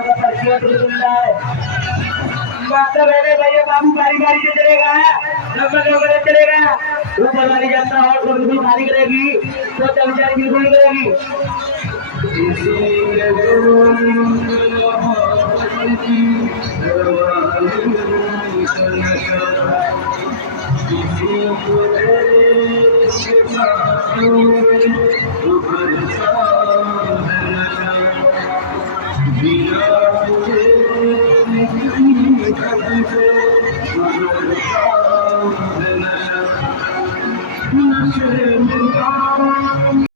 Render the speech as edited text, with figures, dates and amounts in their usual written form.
का परिचय मिल रहा है। माता बहने भैया बाबू गाड़ी गाड़ी से चलेगा, नंबर नंबर चलेगा। ऊपर वाली जनता और बिल्कुल खाली करेगी, तो कर्मचारी बिल्कुल करेगी।